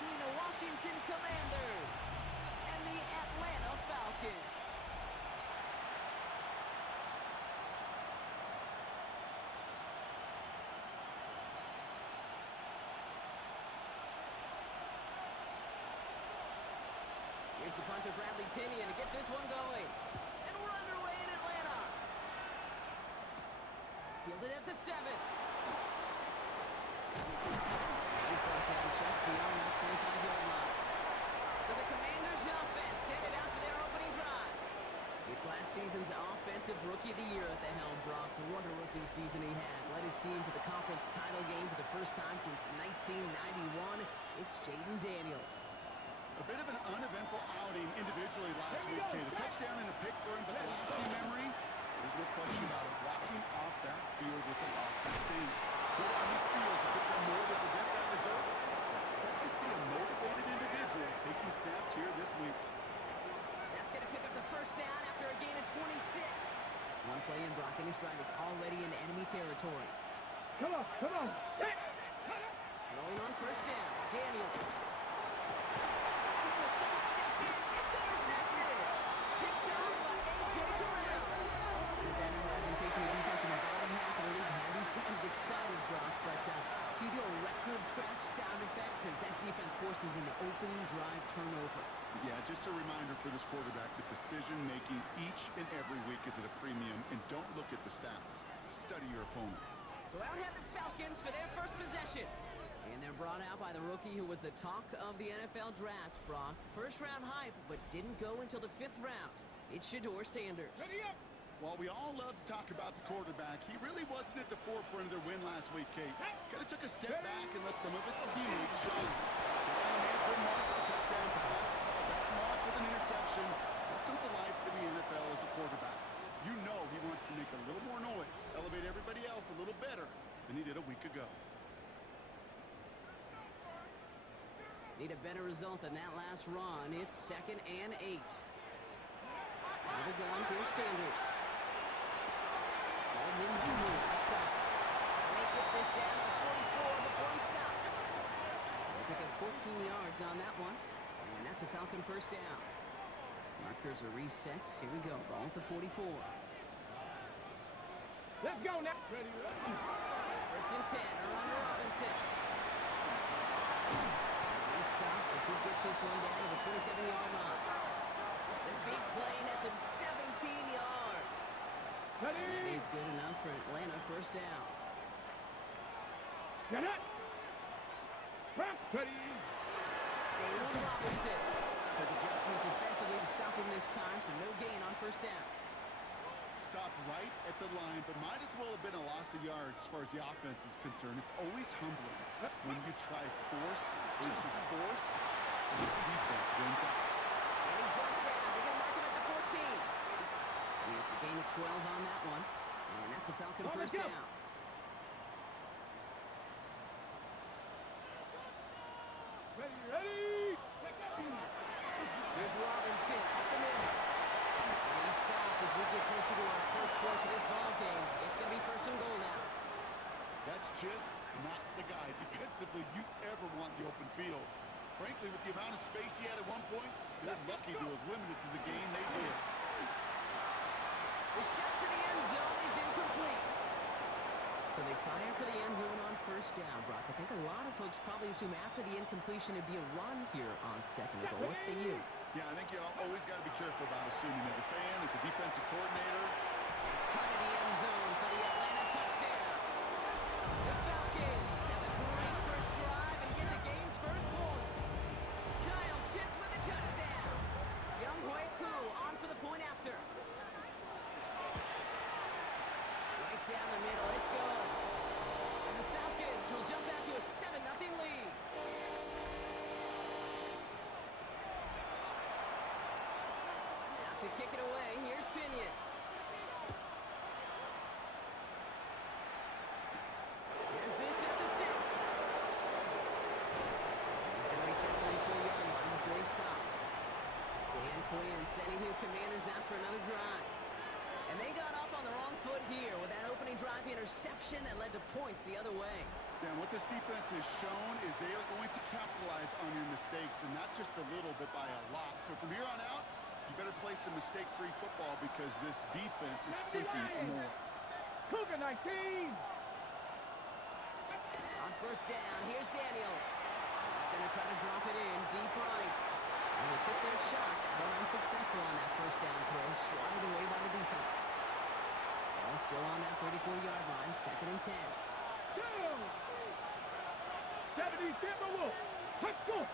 between the Washington Commanders and the Atlanta Falcons. Here's the punter, Bradley Pinion, to get this one going. And we're underway in Atlanta. Fielded at the 7. He's brought down just beyond that 25-yard line. So the Commanders' offense headed out for their opening drive. It's last season's Offensive Rookie of the Year at the helm, Brock. What a rookie season he had. Led his team to the conference title game for the first time since 1991. It's Jaden Daniels. A bit of an uneventful outing individually last week, Kate. A touchdown and a pick for him, but the lasting memory, there's no question about it. Walking off that field with the loss, it stings. But he feels a bit more to prevent that result. So expect to see a motivated individual taking snaps here this week. That's going to pick up the first down after a gain of 26. One play in, Brock, and his drive is already in enemy territory. Come on. Rolling on first down, Daniels. Someone stepped in. It's intercepted. Picked up by A.J. Terrell. With that margin facing the defense in the bottom half of the league had these guys excited, Brock. But can you do a record scratch sound effect as that defense forces an opening drive turnover? Yeah, just a reminder for this quarterback that decision-making each and every week is at a premium. And don't look at the stats. Study your opponent. So out head the Falcons for their first possession. And they're brought out by the rookie who was the talk of the NFL draft, Brock. First-round hype, but didn't go until the 5th round. It's Shedeur Sanders. While we all love to talk about the quarterback, he really wasn't at the forefront of their win last week, Kate. Kind of took a step back and let some of his teammates shine. He made a good mark with a touchdown pass, back mark with an interception. Welcome to life for the NFL as a quarterback. You know he wants to make a little more noise, elevate everybody else a little better than he did a week ago. Need a better result than that last run. It's 2nd and 8. With the gun, here's Sanders. Ball in the move, offside. And they get this down to the 44 before he stopped. They pick up 14 yards on that one. And that's a Falcon first down. Markers are reset. Here we go. Ball at the 44. Let's go now. Ready. First and 10. Around Robinson. Stopped as he gets this one down to the 27-yard line. The big play nets him 17 yards. Ready. And that is good enough for Atlanta first down. Get it. Press. Ready. Stay with Robinson. Quick adjustment defensively to stop him this time, so no gain on first down. Stopped right at the line, but might as well have been a loss of yards as far as the offense is concerned. It's always humbling when you try force versus force, and the defense wins out. And he's brought down. They're going to mark him at the 14. And it's a gain of 12 on that one. And that's a Falcon first down. Ready. Here's Robinson up the middle. And he's stopped as we get closer to our first points of this ball game. It's going to be 1st and goal now. That's just not the guy defensively you ever want in the open field. Frankly, with the amount of space he had at one point, they're lucky to have limited to the game they did. The shot to the end zone is incomplete. So they fire for the end zone on first down, Brock. I think a lot of folks probably assume after the incompletion it'd be a run here on 2nd and goal. What say you? Yeah, I think you always got to be careful about assuming as a fan, as a defensive coordinator. Cut in the end zone for the Atlanta touchdown. The Falcons have a great first drive and get the game's first points. Kyle Pitts with a touchdown. Young Hui Koo on for the point after. Right down the middle, it's good. And the Falcons will jump out to a 7-0 lead. To kick it away, here's Pinion. Has this at the 6. He's going to reach up 34-yard line before he stopped. Dan Quinn sending his Commanders out for another drive. And they got off on the wrong foot here with that opening drive interception that led to points the other way. Yeah, and what this defense has shown is they are going to capitalize on your mistakes, and not just a little, but by a lot. So from here on out, you better play some mistake-free football because this defense is hunting for more. Cougar 19. On first down, here's Daniels. He's going to try to drop it in deep right. And they took their shots, but unsuccessful on that first down throw, swatted away by the defense. Ball still on that 34-yard line, 2nd and 10. 70 Timberwolves. Let's go. Out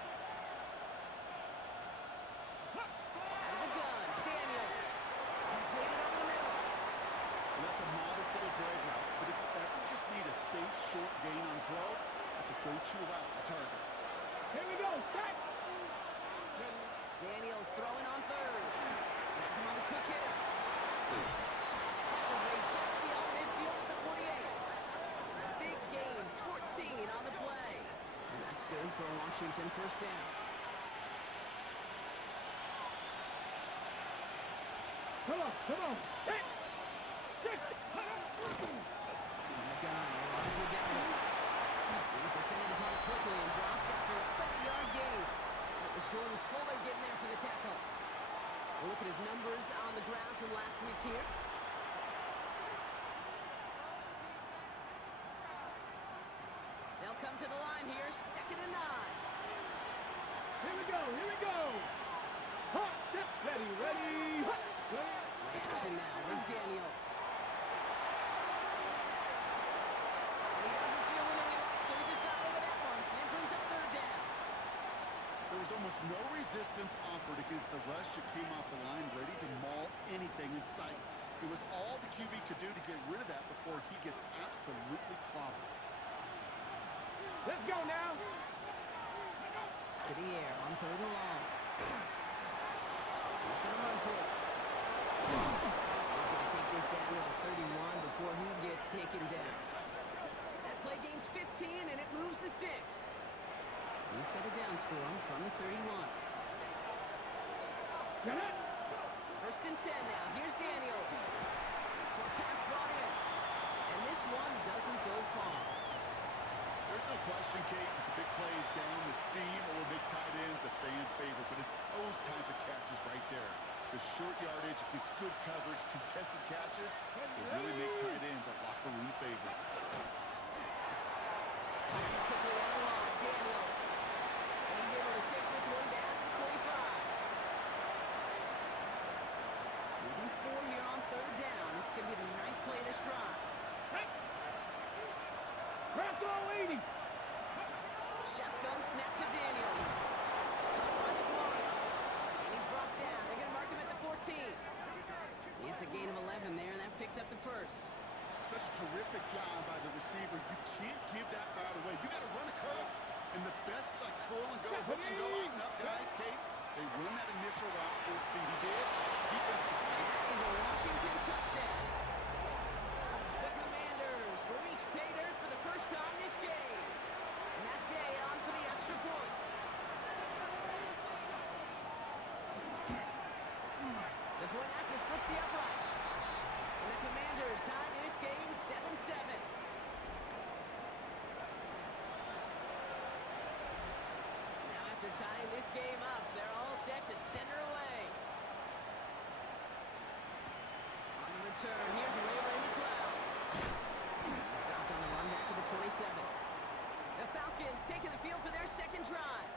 of the gun, Daniels. Completed over the middle. And that's a modest little drag route, but if you ever just need a safe, short gain on throw, that's a go-to route to target. Here we go. Back. Daniels throwing on 3rd. That's him on the quick hitter. Tackles way just beyond midfield at the 48. Big gain, 14 on the play. And that's good for a Washington first down. Come on. Come on. Hey. Six. On the gun, Roger down. He's descended upon it quickly and dropped after a 7-yard gain. It was Jordan Fuller getting there for the tackle. We'll look at his numbers on the ground from last week here. They'll come to the line here, 2nd and 9. Here we go. Here we go. Hot step. Ready. Ready. Hot. Action now with Daniels. He doesn't see a window he likes, so he just got over that one and brings up 3rd down. There was almost no resistance offered against the rush that came off the line, ready to maul anything in sight. It was all the QB could do to get rid of that before he gets absolutely clobbered. Let's go now. To the air on 3rd and long. He's going to run for it. He's going to take this down to the 31 before he gets taken down. That play gains 15, and it moves the sticks. New set of downs for him from the 31. Get it. 1st and 10 now. Here's Daniels. Short pass brought in. And this one doesn't go far. There's no question, Kate, that the big plays down the seam or big tight ends a fan favorite, but it's those type of catches right there. The short yardage, gets good coverage, contested catches, will really make tight ends a locker room favorite. Quickly out of line, Daniels. And he's able to take this one down to the 25. Moving 4 here on 3rd down. This is going to be the 9th play of this drive. Press all 80. Shotgun snap to Daniels. It's caught by McLaurin. And he's brought down. They're going to mark him at the 14. It's a gain of 11 there, and that picks up the 1st. Such a terrific job by the receiver. You can't give that route away. You got to run a curl. And the best like curl and go, hook and go out and up, guys, Kate. They run that initial route full speed. He did. Defense to And that is a Washington touchdown. The Commanders reach pay dirt for the first time this game. Matt Gay on for the extra point. The point after splits the uprights. And the Commanders tie this game 7-7. Now after tying this game up, they're all set to center away. On the return, here's Ray McLeod. He stopped on the run back of the 27. The Falcons taking the field for their 2nd drive.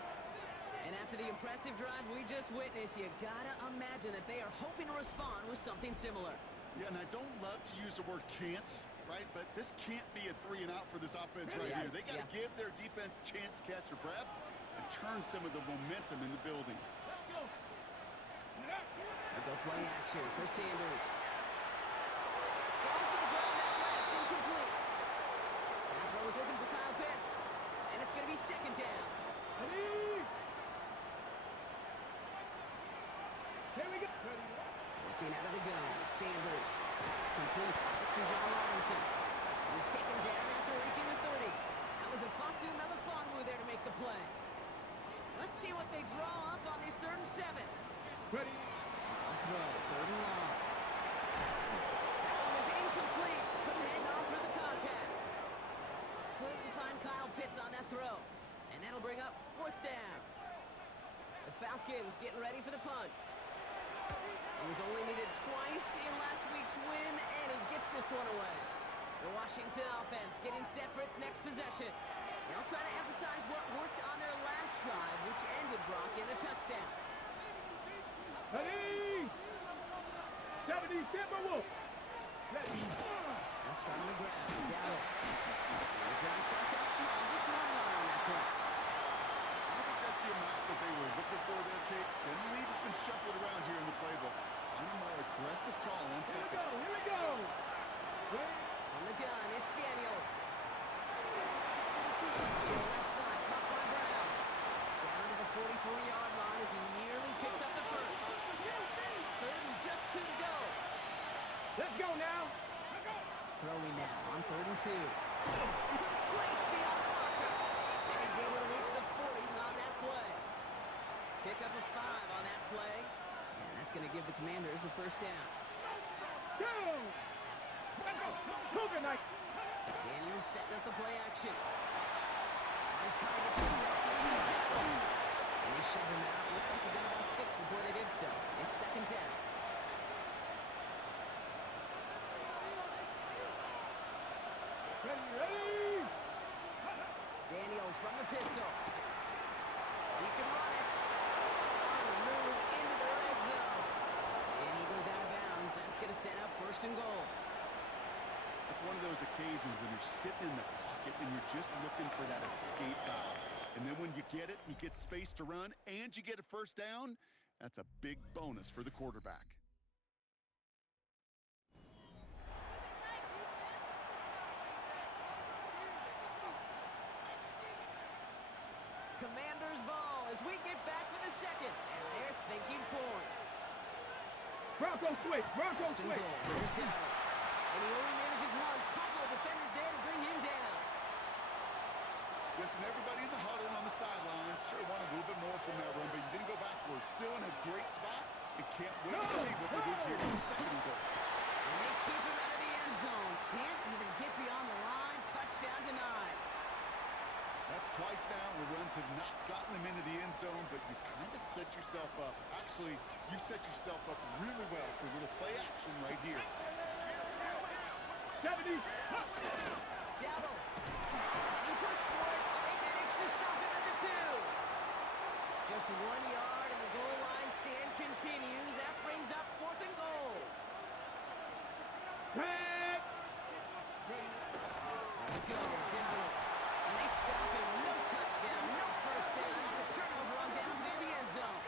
And after the impressive drive we just witnessed, you gotta imagine that they are hoping to respond with something similar. Yeah, and I don't love to use the word can't, right? But this can't be a 3 and out for this offense right here. They got to give their defense a chance to catch their breath and turn some of the momentum in the building. A go play action for Sanders. Falls to the ground out left, incomplete. That throw was looking for Kyle Pitts. And it's going to be 2nd down. Here we go. Looking out of the gun, Sanders. Complete. It's Bijan Robinson. He's taken down after reaching the 30. That was a Fatu Melifonwu there to make the play. Let's see what they draw up on this 3rd and 7. Ready. I'll throw, 3rd and long. That one is incomplete. Couldn't hang on through the contact. Couldn't find Kyle Pitts on that throw. And that'll bring up 4th down. Falcons getting ready for the punt. He was only needed twice in last week's win, and he gets this one away. The Washington offense getting set for its next possession. They'll try to emphasize what worked on their last drive, which ended Brock in a touchdown. Ready! 70 Timberwolf. Ready. They'll start on the ground. Down. The drive starts out small. Just 1 yard on that play. I think that's the amount that they were looking for there, Kate. Then lead to some shuffled around here in the playbook. Find a more aggressive call on second. Here we go. On the gun, it's Daniels. To the left side, caught by Brown. Down to the 44-yard line as he nearly picks up the first. Third and just 2 to go. Let's go now. Throwing now on 3rd and 2. Complete beyond the marker. And he's able to reach the 40 on that play. Pick up a 5 on that play. And that's going to give the Commanders a first down. Go! Cougar night. Daniels setting up the play action. On target to his back. And they shove him out. Looks like they got about 6 before they did so. It's 2nd down. Ready! Daniels from the pistol. He can run it. On the move into the red zone. And he goes out of bounds. That's going to set up 1st and goal. It's one of those occasions when you're sitting in the pocket and you're just looking for that escape valve. And then when you get it, you get space to run, and you get a first down. That's a big bonus for the quarterback. Commanders ball as we get back for the seconds, and they're thinking points. Bronco switch. Bronco First and switch. goal. There's Dowd. And he only manages one. Couple of defenders there to bring him down. Listen, everybody in the huddle on the sidelines sure wanted a little bit more from that run, but you didn't go backwards. Still in a great spot. And can't wait to see what they do here in the 2nd and goal. And they keep him out of the end zone. Can't even get beyond the line. Touchdown denied. That's twice now where runs have not gotten them into the end zone, but you kind of set yourself up. Actually, you set yourself up really well for a little play action right here. 70. Dowdle. And he pushed for it, but they managed to stop him at the 2. Just 1 yard, and the goal line stand continues. That brings up 4th and goal. Tag. There we go, Dowdle. And they stop him. No touchdown, no first down. That's a turnover on down near the end zone.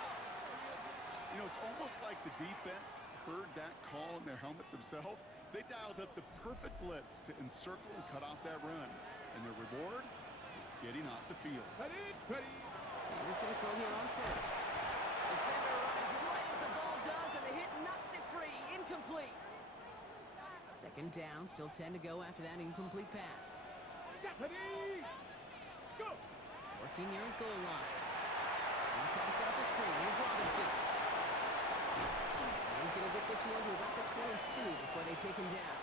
You know, it's almost like the defense heard that call in their helmet themselves. They dialed up the perfect blitz to encircle and cut off that run. And their reward is getting off the field. Ready. Ready. Sanders going to throw here on 1st. Defender arrives right as the ball does, and the hit knocks it free. Incomplete. 2nd down, still 10 to go after that incomplete pass. Ready. Let's go. Working near his goal line. And pass out the screen. Here's Robinson. And he's going to get this one to about the 22 before they take him down.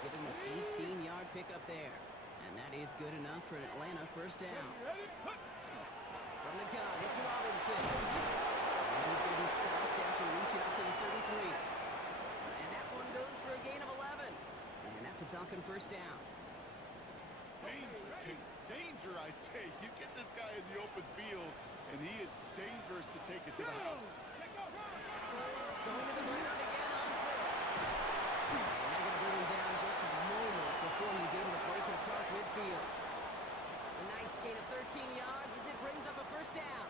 Give him an 18-yard pickup there. And that is good enough for an Atlanta first down. Ready. From the gun, it's Robinson. And he's going to be stopped after reaching up to the 33. And that one goes for a gain of 11. And that's a Falcon first down. Danger, King. Danger, I say. You get this guy in the open field, and he is dangerous to take it to the house. Going to the ground again on 1st. And they're going to bring him down just a moment before he's able to break it across midfield. A nice gain of 13 yards as it brings up a first down.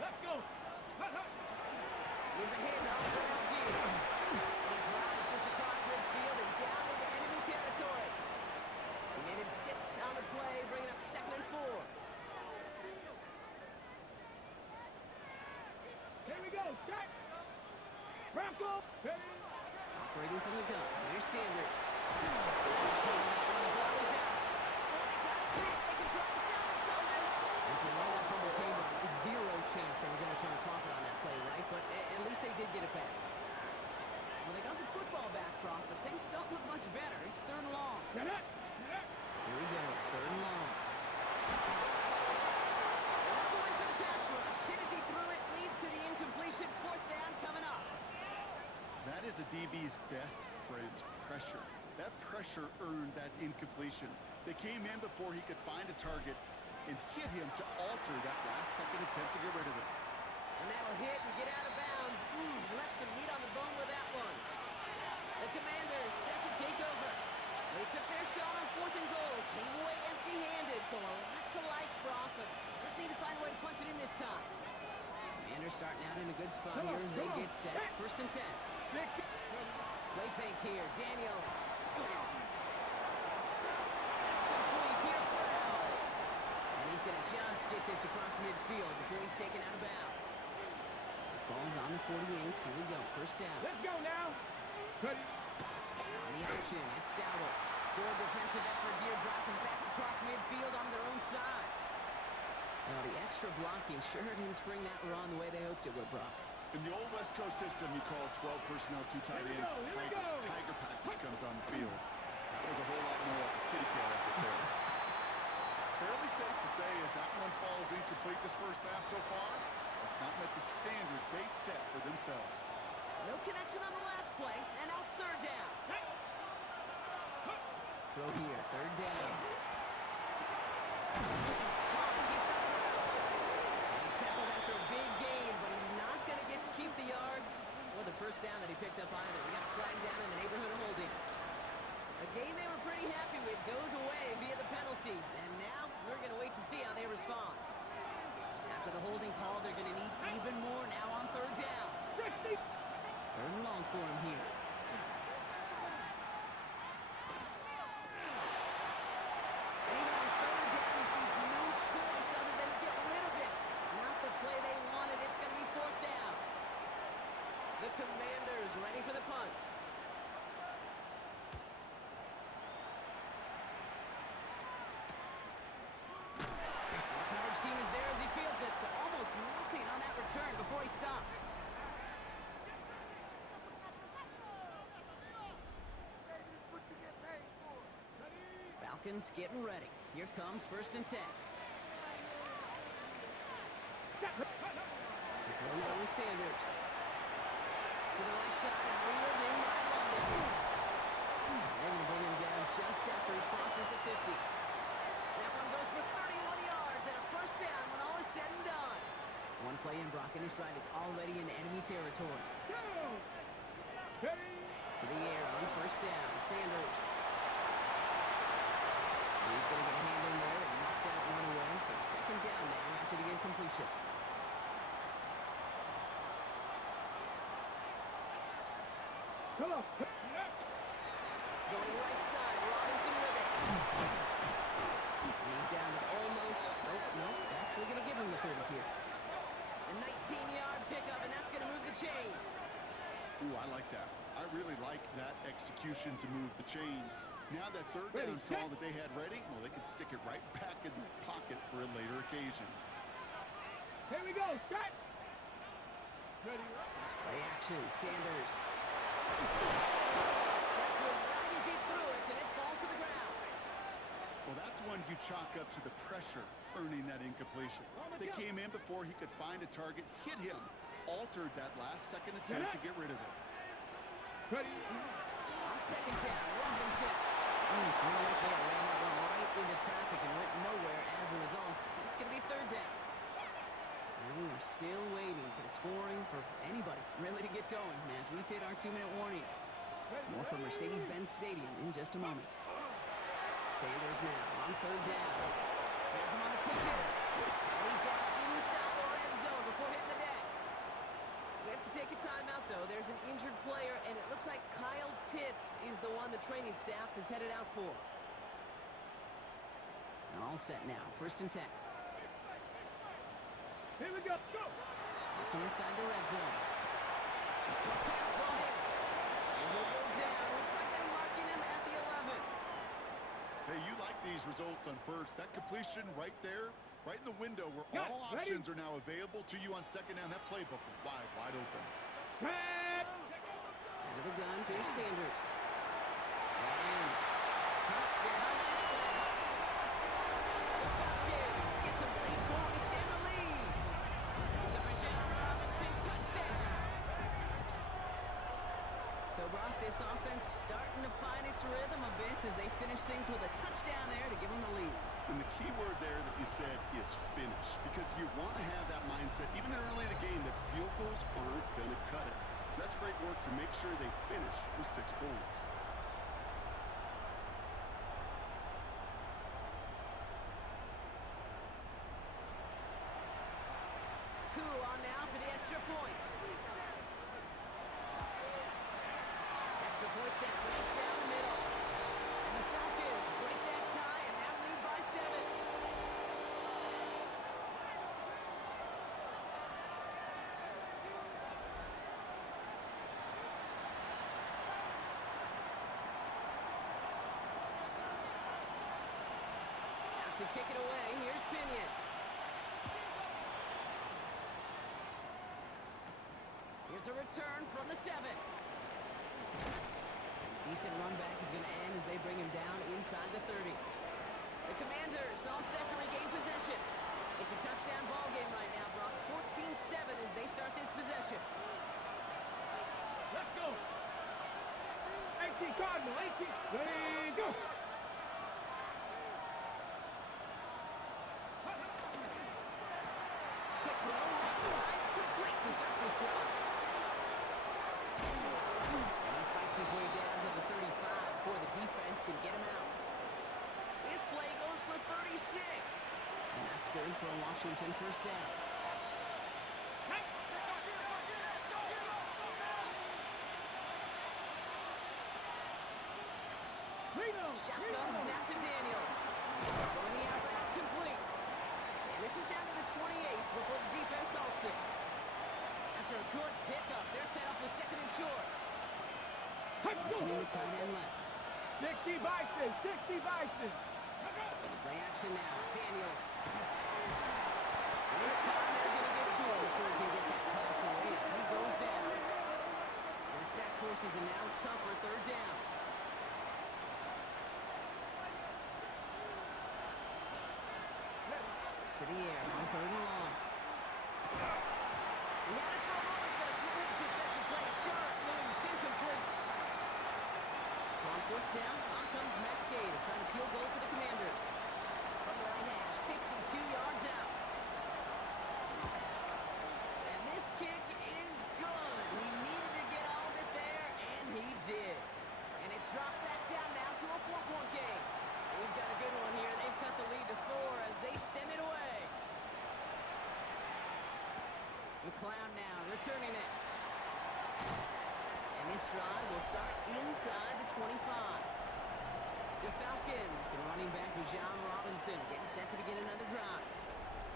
Let's go. Here's a handoff for Algier. And he drives this across midfield and down into enemy territory. He made him 6 on the play, bringing up 2nd and 4. Here we go. Start. Bronco. Ready. Operating from the gun. Here's Sanders. The ball is out. Oh, they got it back. They can try and salvage something. And from where that fumble came from, zero chance they were going to turn a profit on that play, right? But at least they did get it back. Well, they got the football back, Brock, but things don't look much better. It's 3rd and long. Get it. Here we go. It's 3rd and long. DB's best friend, pressure. That pressure earned that incompletion. They came in before he could find a target and hit him to alter that last-second attempt to get rid of it. And that'll hit and get out of bounds. Left some meat on the bone with that one. The Commanders set to take over. They took their shot on 4th and goal. Came away empty-handed, so a lot to like, Brock, but just need to find a way to punch it in this time. Commanders starting out in a good spot here as they get set. 1st and 10. Play fake here. Daniels. That's complete. Here's Brown. And he's going to just get this across midfield before he's taken out of bounds. Ball's on the 48. Here we go. 1st down. Let's go now. Ready. On the option, it's Dowdle. Good defensive effort here. Drives him back across midfield onto their own side. Well, the extra blocking sure didn't spring that run the way they hoped it would, Brock. In the old West Coast system, you call 12 personnel, 2 tight ends. Tiger package comes on the field. That was a whole lot more like a kitty cat effort there. Fairly safe to say as that one falls incomplete this first half so far, it's not met the standard they set for themselves. No connection on the last play, and now it's 3rd down. Throw here, 3rd down. He's caught. He's got Brown. He's tackled after a big gain, but he's not going to get to keep the yards or the 1st down that he picked up either. We got a flag down in the neighborhood of holding. A game they were pretty happy with goes away via the penalty, and now we're going to wait to see how they respond. After the holding call, they're going to need even more now on 3rd down. 3rd and long for him here. And even on 3rd down, he sees no choice other than to get rid of it. Not the play they wanted. It's going to be 4th down. The Commanders ready for the punt. The coverage team is there as he fields it. So almost nothing on that return before he stopped. Falcons getting ready. Here comes 1st and 10. With Sanders. To the right side and reeled in by London. They're going to bring him down just after he crosses the 50. That one goes for 31 yards and a 1st down when all is said and done. One play in, Brock, and his drive is already in enemy territory. To the air on 1st down. Sanders. He's going to get a hand in there and knock that one away. So 2nd down now after the incompletion. Come on. Going right side, Robinson with it. And he's down to almost, nope, actually going to give him the 30 here. A 19-yard pickup, and that's going to move the chains. Ooh, I like that. I really like that execution to move the chains. Now that 3rd down call that they had ready, well, they could stick it right back in their pocket for a later occasion. Here we go. Start. Ready. Play action, Sanders. Got to it right as he threw it, and it falls to the ground. Well, that's one you chalk up to the pressure earning that incompletion. They came in before he could find a target, hit him, altered that last-second attempt to get rid of it. Ready. On 2nd down, Robinson. No right there, ran that one right into traffic and went nowhere as a result. It's going to be 3rd down. And we are still waiting for the scoring for anybody really to get going as we've hit our 2-minute warning. More from Mercedes-Benz Stadium in just a moment. Sanders now on 3rd down. Has him on the quick hit. And he's down inside the red zone before hitting the deck. We have to take a timeout, though. There's an injured player, and it looks like Kyle Pitts is the one the training staff is headed out for. All set now. 1st and 10. Here we go. Go. Looking inside the red zone. Short pass ball hit. And he'll go down. Looks like they're marking him at the 11. Hey, you like these results on 1st. That completion right there, right in the window where all options are now available to you on 2nd down. That playbook was wide open. Out of the gun, here's Sanders. Right in. Touchdown, Atlanta. The Falcons get some late points in the lead. It's a Michelle Robinson touchdown. So this offense starting to find its rhythm a bit as they finish things with a touchdown there to give them the lead. And the key word there that you said is finish, because you want to have that mindset, even early in the game, that field goals aren't going to cut it. So that's great work to make sure they finish with 6 points. Cool on now for the extra point. Extra point set right down the middle. And the Falcons break that tie and now lead by 7. Out to kick it away, here's Pinion. Here's a return from the 7. Decent run back is going to end as they bring him down inside the 30. The Commanders all set to regain possession. It's a touchdown ball game right now, Brock. 14-7 as they start this possession. Let's go. 18 Cardinal, 18. Ready, go. Quick throw right side, complete to start this drive. And he fights his way down to the 35 before the defense can get him out. This play goes for 36. And that's good for a Washington first down. Shotgun snap to Daniels. Going the out route complete. And this is down to the 28 before the defense halts it. After a good pickup, they're set up with 2nd and short. Motioning the tight end left. 60 Bison, 60 Bison. Play action now, Daniels. And this time they're going to get to him before he can get that pass away as he goes down. And the sack forces a now tougher 3rd down. To the air on 3rd and long. He had it for a moment, but a great defensive play. Jarrett loose, incomplete. So on 4th down, on comes Matt Gay to try to field goal for the Commanders. From the right hash, 52 yards out. And this kick is good. He needed to get all of it there, and he did. And it's dropped back down now to a 4-point game. We've got a good one here. They've cut the lead to 4 as they send it away. McLeod now returning it. And this drive will start inside the 25. The Falcons and running back John Robinson getting set to begin another drive.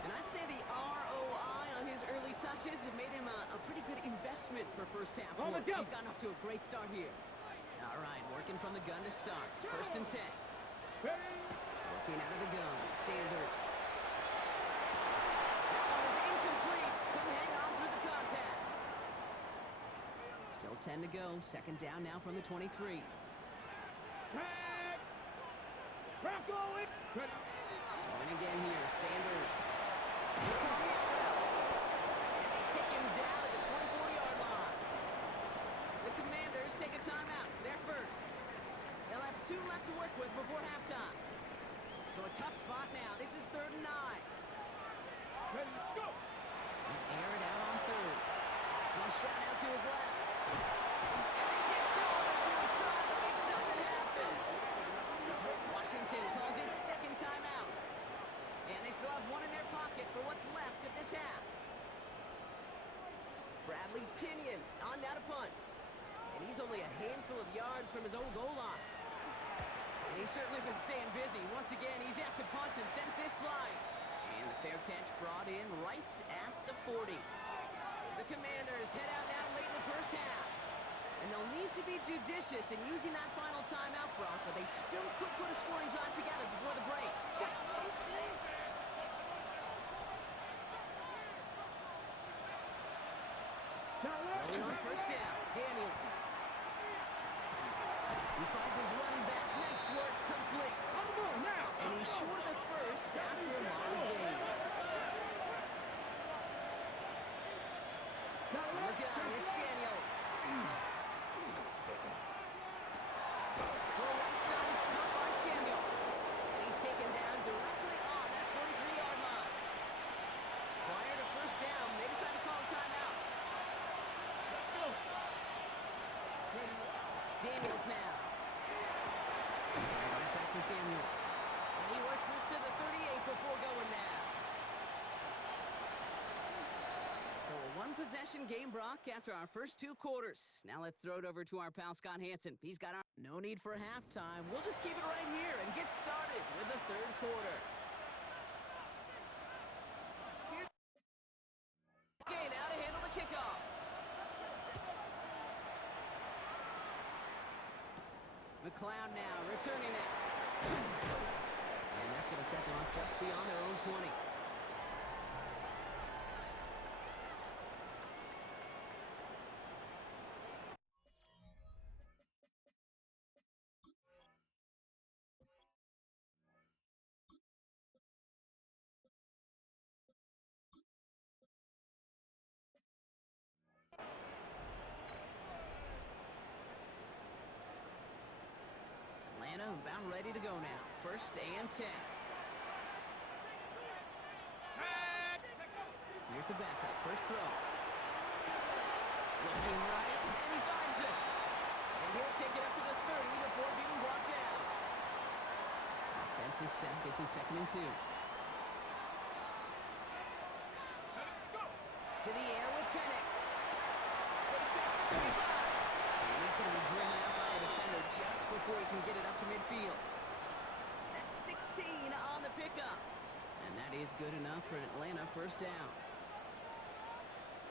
And I'd say the ROI on his early touches have made him a pretty good investment for first half work. He's gotten off to a great start here. All right, working from the gun to start. 1st and 10. Working out of the gun, Sanders. That one is incomplete. Couldn't hang on through the contact. Still 10 to go. 2nd down now from the 23. Going again here, Sanders. It's on the out route. And they take him down at the 24-yard line. The Commanders take a timeout. They're first. They'll have 2 left to work with before halftime. So a tough spot now. This is 3rd and 9. Ready, go. And air it out on 3rd. Flush out out to his left. And they get to him as he was trying to make something happen. Washington calls it 2nd timeout. And they still have 1 in their pocket for what's left of this half. Bradley Pinion on now to punt. And he's only a handful of yards from his own goal line. And he's certainly been staying busy. Once again, he's out to punt and sends this flying. And the fair catch brought in right at the 40. The Commanders head out now late in the first half. And they'll need to be judicious in using that final timeout, Brock, but they still could put a scoring drive together before the break. Early on 1st down, Daniels. He finds his running back. Nice work, complete. And he's short of the first after a long game. Look out, it's Daniels. Samuel. And he works this to the 38 before going now. So a one-possession game, Brock, after our first 2 quarters. Now let's throw it over to our pal Scott Hansen. He's got our... No need for halftime. We'll just keep it right here and get started with the 3rd quarter. Here... Okay, now to handle the kickoff. McLeod now returning it. And that's going to set them up just beyond their own 20. About ready to go now. 1st and 10. Here's the backup. First throw. Looking right, and he finds it. And he'll take it up to the 30 before being brought down. Offense is set. This is 2nd and 2. To the air with Penix. Space past the 35. And he's going to be driven out by a defender just before he can get it up to midfield. That's 16 on the pickup. And that is good enough for Atlanta. 1st down.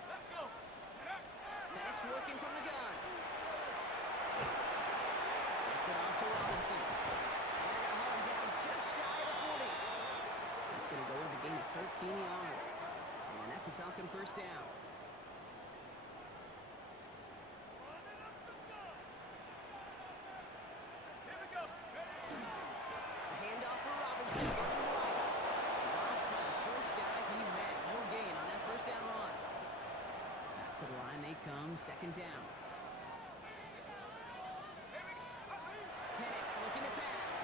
Let's go. Penix working from the gun. Gets it off to Robinson. And they're going to haul him down just shy of the 40. That's going to go as a gain of 13 yards. And that's a Falcon 1st down. Comes 2nd down. Penix looking to pass.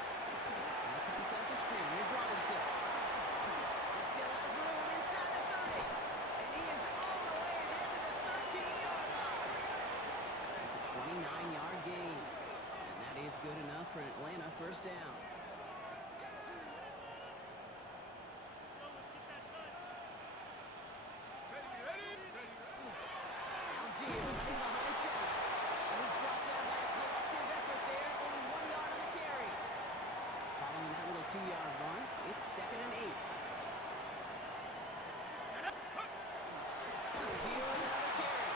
Now comes out the screen. Here's Robinson. He still has room inside the 30. And he is all the way ahead to the 13-yard line. That's a 29-yard gain. And that is good enough for Atlanta. 1st down. Two-yard run. It's 2nd and 8. Gio and another carry.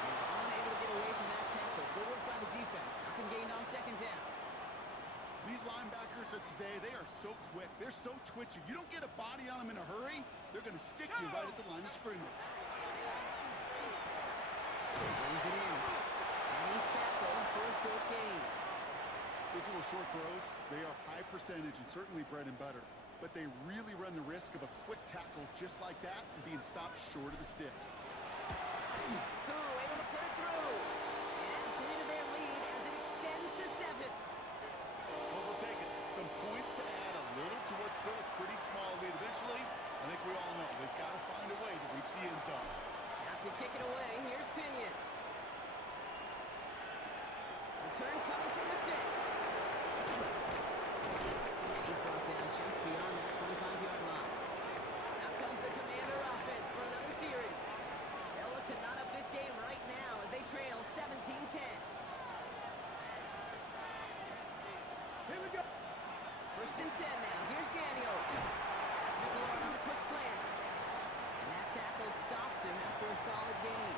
Was unable to get away from that tackle. Good work by the defense. Nothing gained on 2nd down. These linebackers of today, they are so quick. They're so twitchy. You don't get a body on them in a hurry, they're going to stick you right at the line of scrimmage. Brings it in. And he's tackled for a short gain. Physical short throws, they are high percentage and certainly bread and butter. But they really run the risk of a quick tackle just like that and being stopped short of the sticks. Koo able to put it through. And 3 to their lead as it extends to 7. Well, we'll take it. Some points to add a little to what's still a pretty small lead. Eventually, I think we all know they've got to find a way to reach the end zone. Out to kick it away. Here's Pinion. Return coming from the 6. And he's brought down just beyond that 25-yard line. Out comes the Commander offense for another series. They'll look to knot up this game right now as they trail 17-10. Here we go. 1st and 10 now. Here's Daniels. That's McLeod on the quick slant. And that tackle stops him after a solid gain.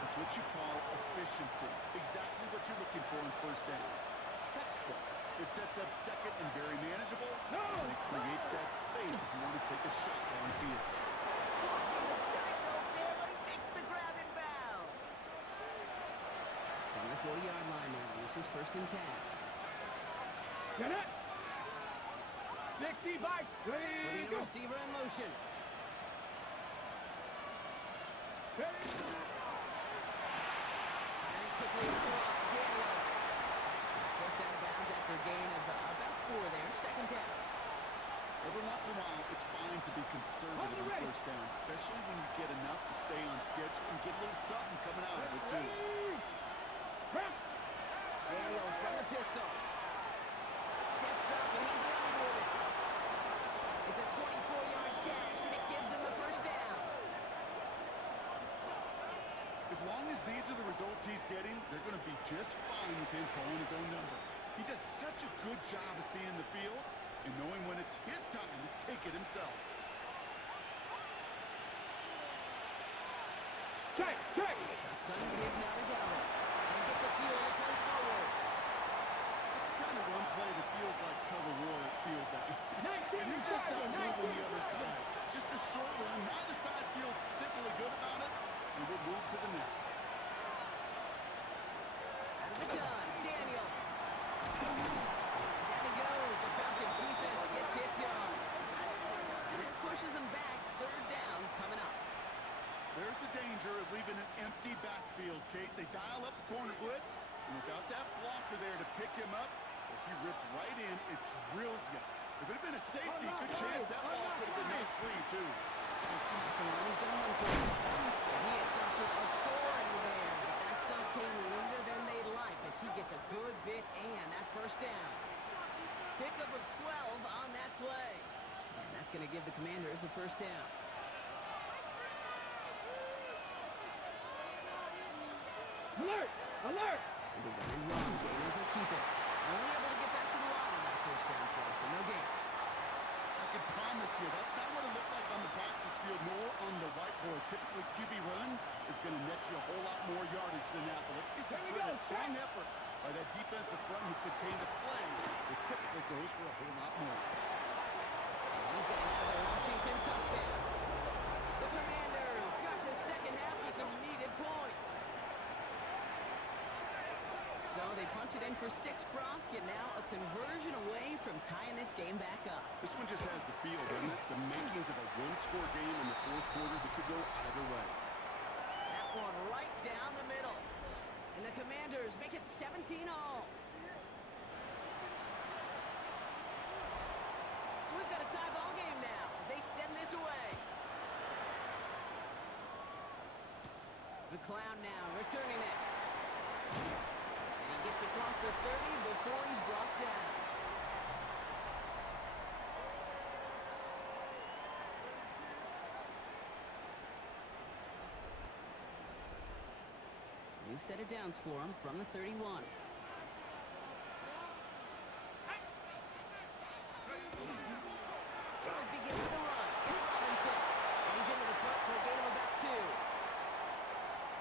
That's what you call efficiency. Exactly what you're looking for in 1st down. Textbook. It sets up 2nd and very manageable. No! And it creates that space if you want to take a shot downfield. Walking the tightrope there, but he makes the grab in bounds. From the 40-yard line now. This is 1st and 10. Get it. 65. Ready Putting to the go. receiver in motion. Ready. And quickly out the line, Daniels. That's first out of bounds after a gain of about 4 there. 2nd down. Every once in a while, it's fine to be conservative on 1st down, especially when you get enough to stay on schedule and get a little something coming out of it, too. Daniels from the pistol. Sets but he's running with it. It's a 24-yard gash, and it gives them the first down. As long as these are the results he's getting, they're going to be just fine with him calling his own number. He does such a good job of seeing the field and knowing when it's his time to take it himself. Check, check. Shotgun give now to Gallup. And he gets a few and it comes forward. It's the kind of one play that feels like tug-of-war at field day. And you're just not moving the other side. Just a short run. Neither side feels particularly good about it. And we'll move to the next. Out of the gun, Daniels. Down he goes. The Falcons defense gets it done. And that pushes them back. Third down coming up. There's the danger of leaving an empty backfield, Kate. They dial up a corner blitz, and without that blocker there to pick him up, if he ripped right in, it drills you. If it had been a safety, good chance that ball could have been made free, too. That's the one he's going to run for. And he is stopped with authority there. But that stuff came later than they'd like as he gets a good bit and that first down. Pickup of 12 on that play. And that's going to give the Commanders a first down. Alert! Alert! And designed wrong. Daniels will keep it. Only able to get back to the line on that first down play, so no gain. I can promise you, that's not what it looked like on the practice field, nor on the whiteboard. Typically, QB run is going to net you a whole lot more yardage than that. But let's give some credit. Strong effort by that defensive front who contained the play. It typically goes for a whole lot more. And he's going to have the Washington touchdown. The Commanders start the second half with some needed points. So they punch it in for 6, Brock, and now a conversion away from tying this game back up. This one just has the feel, doesn't it? The makings of a one-score game in the fourth quarter that could go either way. That one right down the middle. And the Commanders make it 17 all. So we've got a tie ball game now as they send this away. McCloud now returning it. Gets across the 30 before he's brought down. New set of downs for him from the 31. Begins with a run. It's Robinson. And he's into the front for a gain of about 2.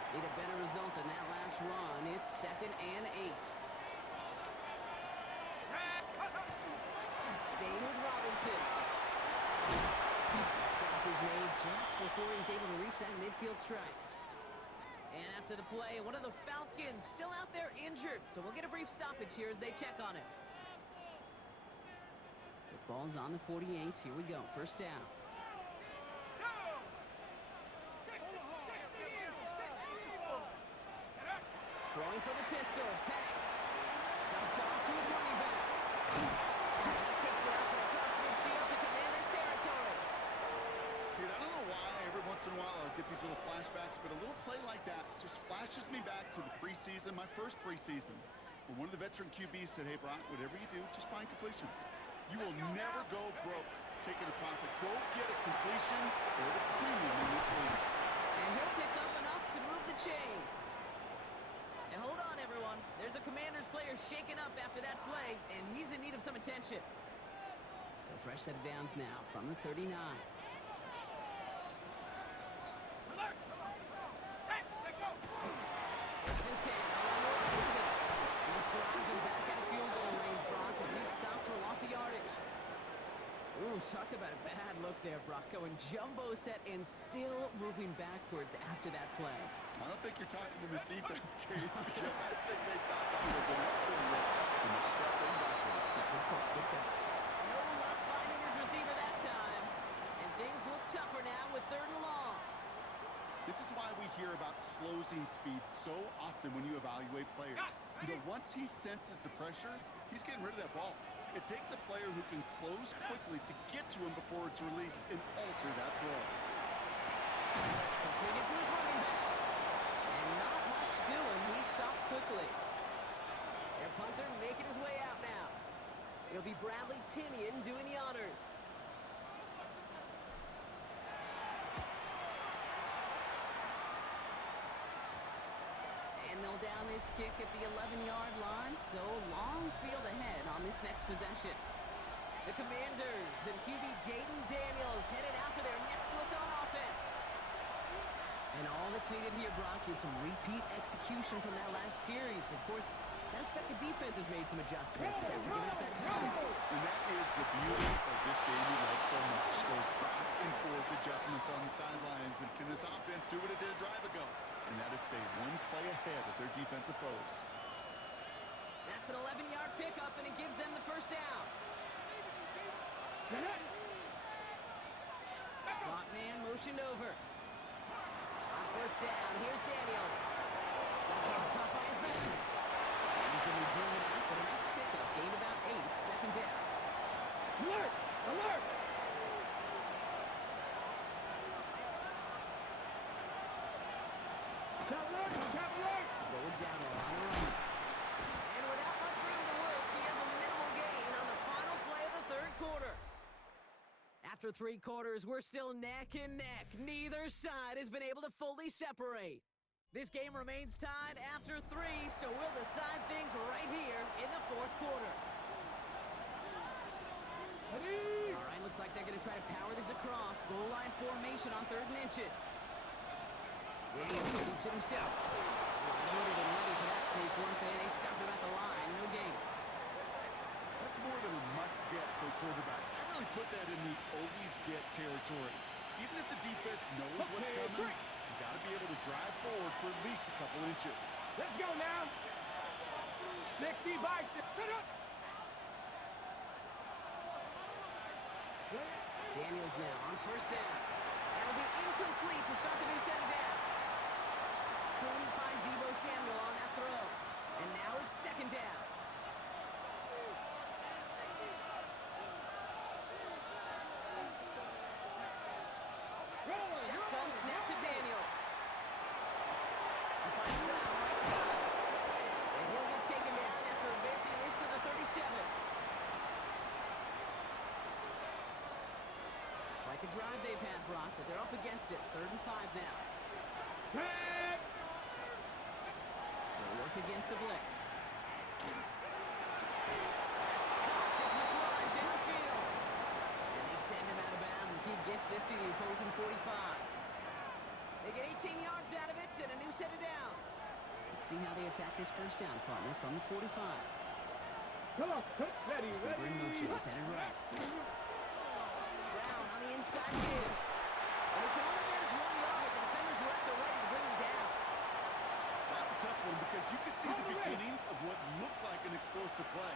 Need a better result than that last run. It's 2nd and 8. Staying with Robinson. Stop is made just before he's able to reach that midfield strike. And after the play, one of the Falcons still out there injured. So we'll get a brief stoppage here as they check on him. The ball's on the 48. Here we go. First down. Throwing for the pistol, Penix. Dumped off to his running back. And he takes it up and across midfield to Commanders territory. Dude, I don't know why every once in a while I'll get these little flashbacks, but a little play like that just flashes me back to the preseason, my first preseason, when one of the veteran QBs said, hey, Brock, whatever you do, just find completions. You will never go broke taking a profit. Go get a completion or the premium in this league. And he'll pick up enough to move the chains. And hold on, everyone. There's a Commanders player shaken up after that play, and he's in need of some attention. So fresh set of downs now from the 39. First and 10 on Robinson. And this drives him back at a field goal range, Brock, as he's stopped for loss of yardage. Ooh, talk about a bad look there, Brock. Going jumbo set and still moving backwards after that play. I don't think you're talking to this defense, Kate, because I think they thought that was an excellent look to knock that thing backwards. Good call, good call. No luck finding his receiver that time. And things look tougher now with 3rd and long. This is why we hear about closing speed so often when you evaluate players. You know, once he senses the pressure, he's getting rid of that ball. It takes a player who can close quickly to get to him before it's released and alter that throw. Completed to his running back. And not much doing. He stopped quickly. Their punter making his way out now. It'll be Bradley Pinion doing the honors. And they'll down this kick at the 11-yard line, so long field ahead on this next possession. The Commanders and QB Jaden Daniels headed out for their next look on offense. And all that's needed here, Brock, is some repeat execution from that last series. Of course, I expect the defense has made some adjustments after giving up that touchdown. And that is the beauty of this game we love so much. Those back and forth adjustments on the sidelines. And can this offense do what it did a drive ago? And that is stay one play ahead of their defensive foes. That's an 11-yard pickup, and it gives them the first down. Slot man motioned over. On first down, here's Daniels. Caught by his back. And he's going to be driven out, but a nice pickup. Gain about 8, second down. Alert! Alert! Tap alert! Tap alert! Going down on a run. And without much room to work, he has a minimal gain on the final play of the third quarter. After 3 quarters, we're still neck and neck. Neither side has been able to fully separate. This game remains tied after 3, so we'll decide things right here in the fourth quarter. Ready? All right, looks like they're going to try to power this across. Goal line formation on 3rd and inches. Daniels keeps it himself. Loaded and ready for that sneak, weren't they? They stopped him at the line. No gain. That's more than a must-get for a quarterback. I really put that in the always-get territory. Even if the defense knows what's coming, you got to be able to drive forward for at least a couple inches. Let's go now. 60 bikes. Set up. Daniels now on first down. That'll be incomplete to start the new set of downs. Couldn't find Deebo Samuel on that throw. And now it's second down. Shotgun snap to Daniels. He finds Brown right side. And he'll get taken down after advancing this to the 37. Like the drive they've had, Brock, but they're up against it. 3rd and 5 now. They'll work against the blitz. That's caught as McLaurin downfield. And they send him out of bounds as he gets this to the opposing 45. They get 18 yards out of it and a new set of downs. Let's see how they attack this first down, partner, from the 45. Come on, ready, Receiver in motion, he's headed right. Brown on the inside here. And he can only manage 1 yard. The defenders were at the ready to bring him down. That's a tough one because you could see the beginnings of what looked like an explosive play.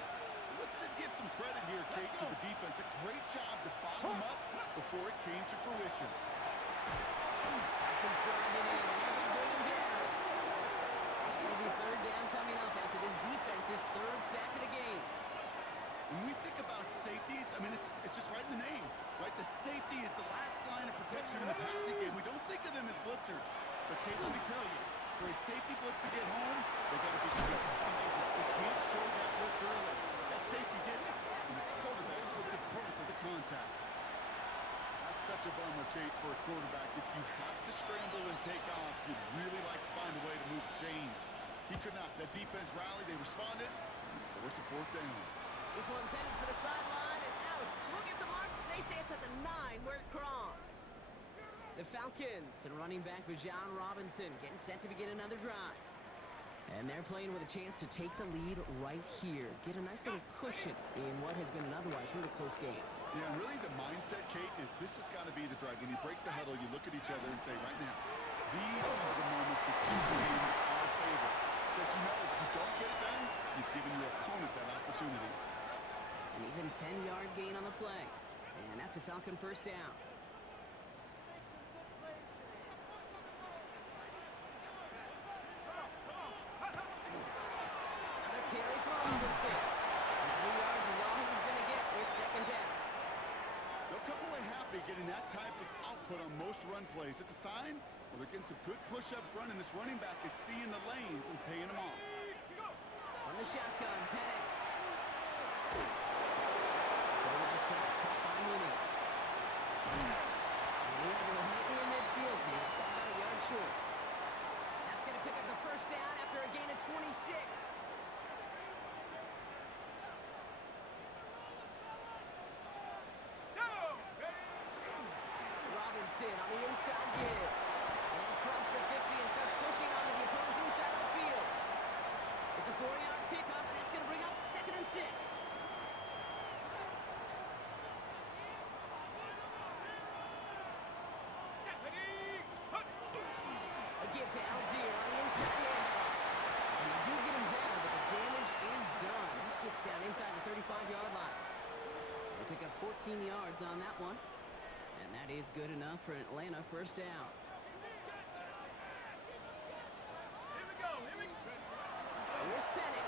Let's give some credit here, Kate, to the defense. A great job to bottom up before it came to fruition. Falcons driving in, and they're going to bring him down. And it'll be 3rd down coming up after this defense's 3rd sack of the game. When we think about safeties, I mean, it's just right in the name, right? The safety is the last line of protection in the passing game. We don't think of them as blitzers. But, Kate, let me tell you, for a safety blitz to get home, they got to be quick to disguise it. They can't show that blitz early. That safety didn't, and the quarterback took the brunt of the contact. That's such a bummer, Kate, for a quarterback. If you have to scramble and take off, you'd really like to find a way to move the chains. He could not. That defense rallied, they responded, and forced a 4th down. This one's headed for the sideline and out. Swung at the mark. They say it's at the 9 where it crossed. The Falcons and running back Bijan Robinson getting set to begin another drive. And they're playing with a chance to take the lead right here. Get a nice little cushion in what has been an otherwise really close game. Yeah, and really the mindset, Kate, is this has got to be the drive. When you break the huddle, you look at each other and say, right now, these are the moments that keep the game in our favor. Because you know if you don't get it done, you've given your opponent that opportunity. An even 10-yard gain on the play. And that's a Falcon first down. Another carry for Robinson. And 3 yards is all he was going to get. It's second down. They'll come away happy getting that type of output on most run plays. It's a sign well, they're getting some good push up front, and this running back is seeing the lanes and paying them off. From the shotgun, Penix. right side. Caught by Mooney. And he has it right near midfield here. It's about a yard short. That's going to pick up the first down after a gain of 26. Robinson on the inside give. And across the 50 and start pushing onto the opposing side of the field. It's a 4-yard pickup, and that's going to bring up 2nd and 6. A give to Algier on the inside handoff. And they do get him down, but the damage is done. This gets down inside the 35-yard line. They pick up 14 yards on that one. And that is good enough for an Atlanta first down. Here's Penix.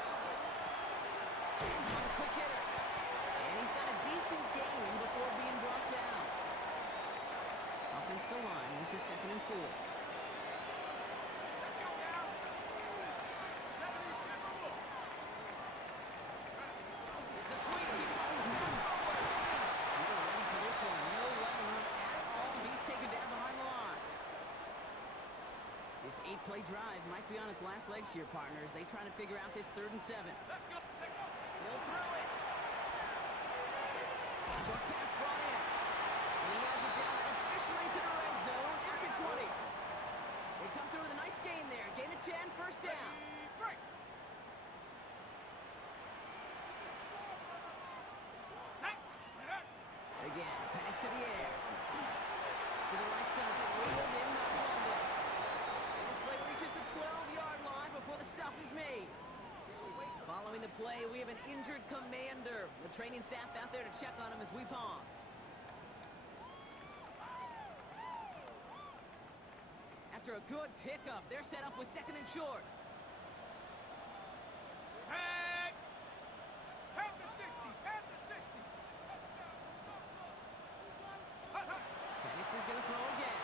He's on a quick hitter. And he's got a decent gain before being brought down. Offensive line. This is 2nd and 4. It's a sweep. He pops the pass forward. No ready for this one. No running room at all. He's taken down behind the line. This 8-play drive might be on its last legs here, partners. They try to figure out this 3rd and 7. They'll throw it. Short pass brought in. And he has it down officially to the red zone at the 20. They come through with a nice gain there. Gain of 10, first down. Again, Penix to the air. To the right side. Wheeled in, not London. And this play reaches the 12-yard line before the stop is made. Following the play, we have an injured commander. The training staff out there to check on him as we pause. After a good pickup, they're set up with 2nd and short. Penix is going to throw again.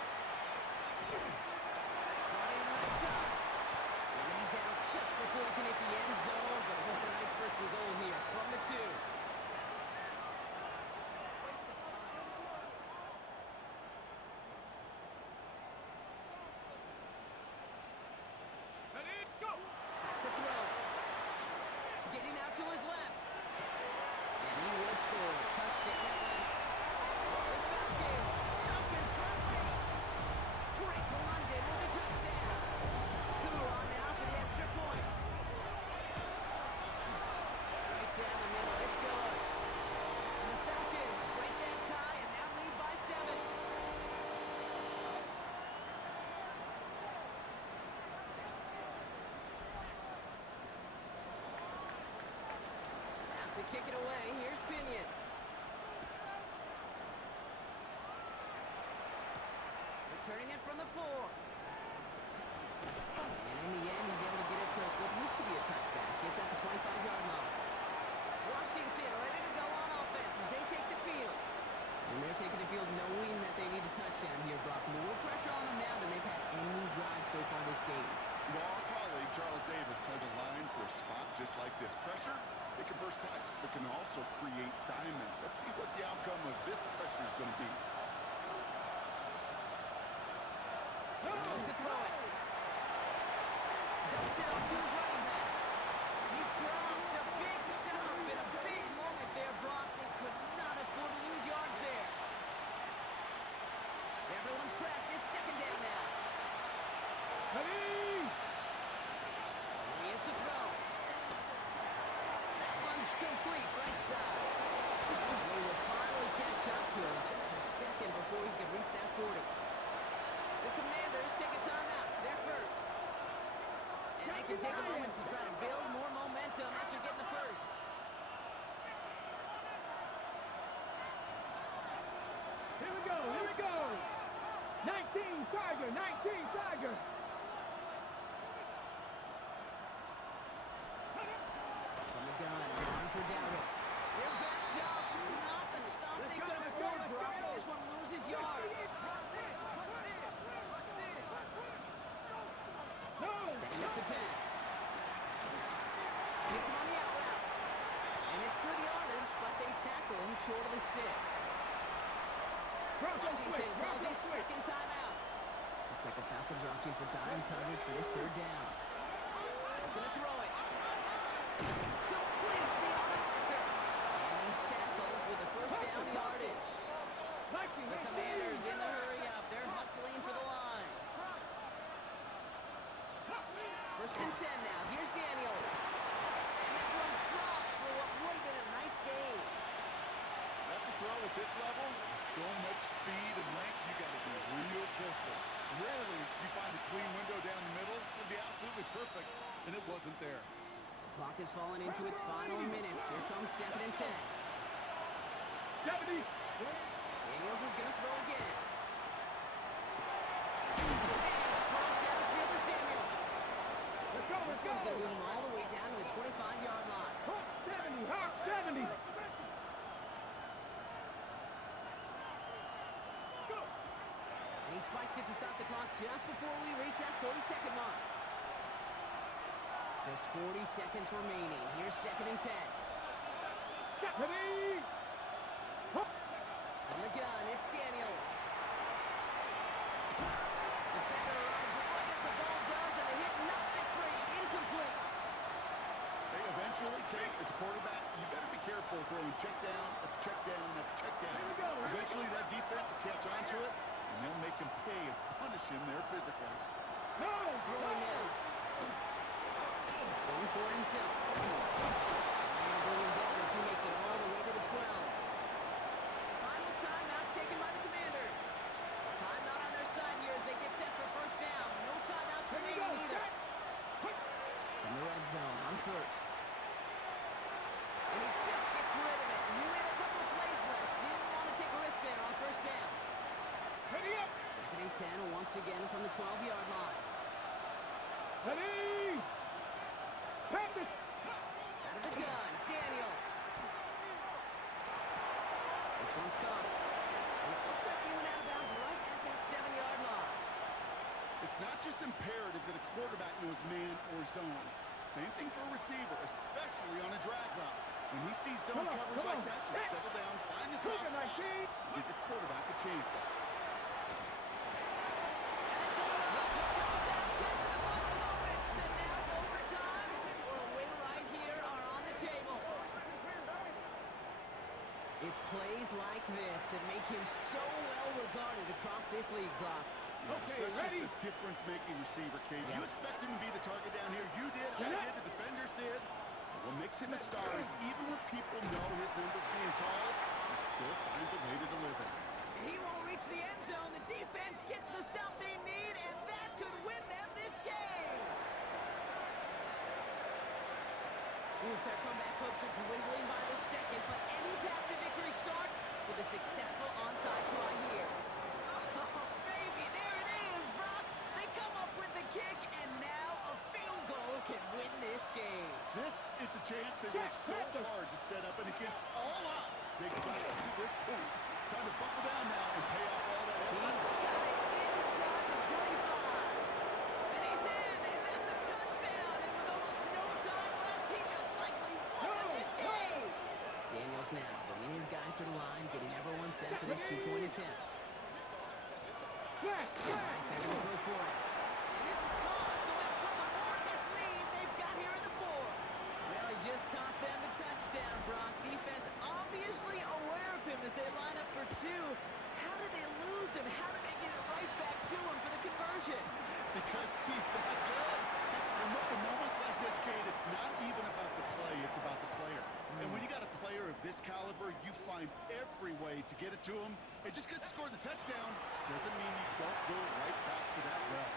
Brought in right side. And he's out just before he can hit the end zone. But what a nice first and goal here from the 2. Back to throw. Getting out to his left. And he will score. Touchdown Atlanta. The Falcons jumping from late. Drake London with a touchdown. Coup on now for the extra point. Right down the middle. It's good. And the Falcons break that tie and now lead by 7. Now to kick it away, here's Pinion. Returning it from the 4. And in the end, he's able to get it to what used to be a touchback. It's at the 25-yard line. Washington ready to go on offense as they take the field. And they're taking the field knowing that they need a touchdown here, Brock. More pressure on them now than they've had any drive so far this game. Well, our colleague, Charles Davis, has a line for a spot just like this. Pressure, it can burst pipes, but can also create diamonds. Let's see what the outcome of this pressure is going to be. Look to throw it. Dumps it off to his running back. He's dropped a big stop in a big moment there, Brock. They could not afford to lose yards there. Everyone's prepped. It's 2nd down now. Here he is to throw. That one's complete, right side. And they will finally catch up to him just a second before he could reach that 40. The Commanders take a timeout. They're first. And they can take a moment to try to build more momentum after getting the first. Here we go, here we go. 19 Tiger, 19 Tiger. From the gun, on for Dowdle. They're backed up. Not a stop they could afford, Brock. This one loses yards. Setting up to pass. Hits him on the out route. And it's good yardage, but they tackle him short of the the sticks. Bronco Washington quick, calls Bronco it quick. second timeout. Looks like the Falcons are opting for dime coverage for this third down. Gonna throw it. Completes beyond the marker. And he's tackled with the first down yardage. The Commanders in the hurry up. They're hustling for the line. First and 10 now. Here's Daniels. And this one's dropped for what would have been a nice gain. That's a throw at this level. So much speed and length, you got to be real careful. Rarely do you find a clean window down the middle. It would be absolutely perfect, and it wasn't there. The clock has fallen into its final minutes. Here comes second and 10. 70. Daniels is going to throw again. Big throw downfield to Samuel. Let's go, This let's one's going to go. move him all the way down to the 25-yard line. Hop 70, hop 70. Go. And he spikes it to stop the clock just before we reach that 40-second mark. Just 40 seconds remaining. Here's second and 10. Ready. Hop. On the gun, it's Daniels. Defender arrives right as the ball does, and the hit knocks it free. Incomplete. Hey, eventually, Kate, as a quarterback, you better be careful throwing check down after check down after check down. Here we go. Eventually, that defense will catch on to it, and they'll make him pay and punish him there physically. No. Throwing now. He's going for it himself. They're going to bring him down as he makes it all the way to the 12. Final timeout taken by the Commanders. Timeout on their side here as they get set for first down. No timeouts remaining either. In the red zone on first. And he just gets rid of it. Knew he had a couple of plays left. Didn't want to take a risk there on first down. Ready up. Second and 10 once again from the 12-yard line. Ready. Practice. Out of the gun, Daniels. This one's caught. And it looks like he went out of bounds right at that 7-yard line. It's not just imperative that a quarterback knows man or zone. Same thing for a receiver, especially on a drag route. When he sees zone coverage like that, just settle down, find the soft spot, and give your quarterback a chance. It's plays like this that make him so well regarded across this league, Brock. Okay, Such ready? just a difference-making receiver, Kate. Yeah. You expect him to be the target down here. You did, I did, the defenders did. What makes him a star is even when people know his number's being called, he still finds a way to deliver. He won't reach the end zone. The defense gets the stop they need, and that could win them this game. Oof, their comeback hopes are dwindling by the second, but any path to victory starts with a successful onside try here. Oh, baby, there it is, Brock. They come up with the kick, and now a field goal can win this game. This is the chance they worked so hard to set up, and against all odds, they got it to this point. Time to buckle down now and pay off all that effort. He's got it inside the 25. And he's in, and that's a touchdown. And with almost no time left, he just likely won them this game. Daniels now bringing his guys to the line, getting everyone set for this two-point attempt. Back. They're going to throw for it. And this is caught, so add a couple more to this lead they've got here in the 4. Well, he just caught them the touchdown, Brock. Defense obviously aware of him as they line up for 2. How did they lose him? How did they get it right back to him for the conversion? Because he's that good. In moments like this, Kate, it's not even about the play, it's about the player. And when you got a player of this caliber, you find every way to get it to him. And just because he scored the touchdown doesn't mean you don't go right back to that well.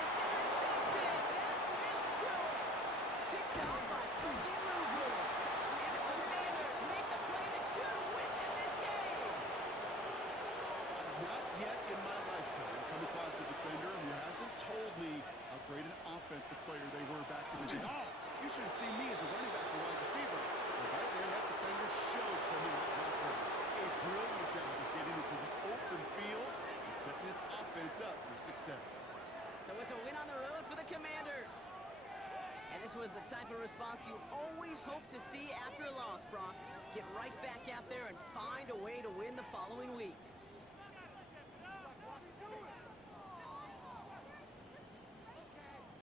It's intercepted. That will do it. Picked off by Frankie Louvu. And the Commanders make the play that should win them this game. Not yet in my lifetime come across a defender who hasn't told me how great an offensive player they were back in the day. Oh, you should have seen me as a running back or wide receiver. But right there, that defender showed something like that play. A brilliant job of getting into the open field and setting his offense up for success. So it's a win on the road for the Commanders. And this was the type of response you always hope to see after a loss, Brock. Get right right back out there and find a way to win the following week.